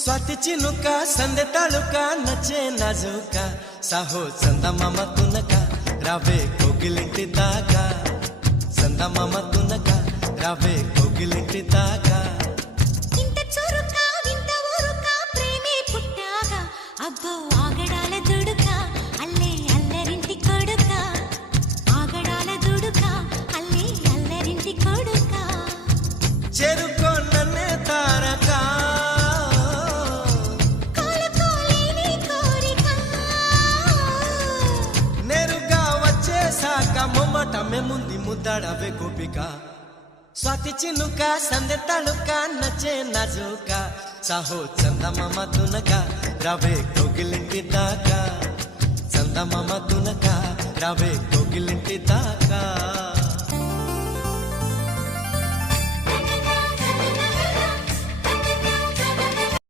स्वाती चिनुका संदे तालुका नचे नाजुका साहो चंदमाम तुनका रावे कोगिलिंटी दागा चंदमाम तुनका रावे कोगिलिंटी दागा इंत चुरुका विंत ऊरुका प्रेमे पुट्टागा अब्बो आगडाల దుడుకా అల్లే అల్లరింటి కొడుకా ఆగడాల దుడుకా అల్లే అల్లరింటి కొడుకా చెరుకో నన్నే తారకా మొమ్మటమే ముందు ముద్దాడవే గోపిక స్వాతి చినుక సందె తళుక నచ్చే నాజుక సాహో చందమామ తునక రావే కోగిలింటి దాకా చందమామ తునక రావే కోగిలింటి దాకా